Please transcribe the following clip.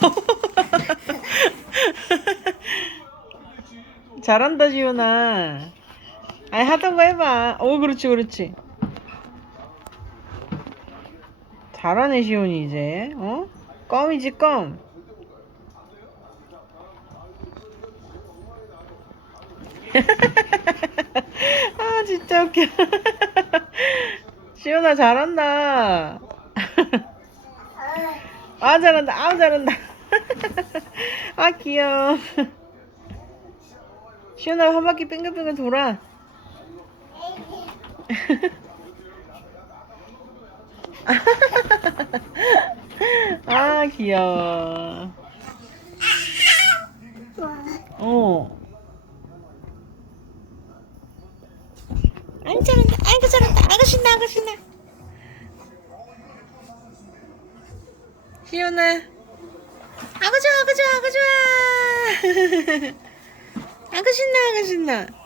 잘한다 지훈아. 아니 하던 거 해봐. 오 그렇지 그렇지. 잘하네 시훈이 이제. 어? 껌이지 껌. 아 진짜 웃겨. 시훈아 잘한다. 아 잘한다. 아 잘한다. 아 귀여워. 시훈아 한 바퀴 빙글빙글 돌아. 아 귀여워. 어. 아이고 잘한다. 아이고 잘한다. 아이고 신나. 아이고 신나. 시훈아. 아이고 좋아. 아이고 좋아. 아이고 좋아. 아이고 신나. 아이고 신나.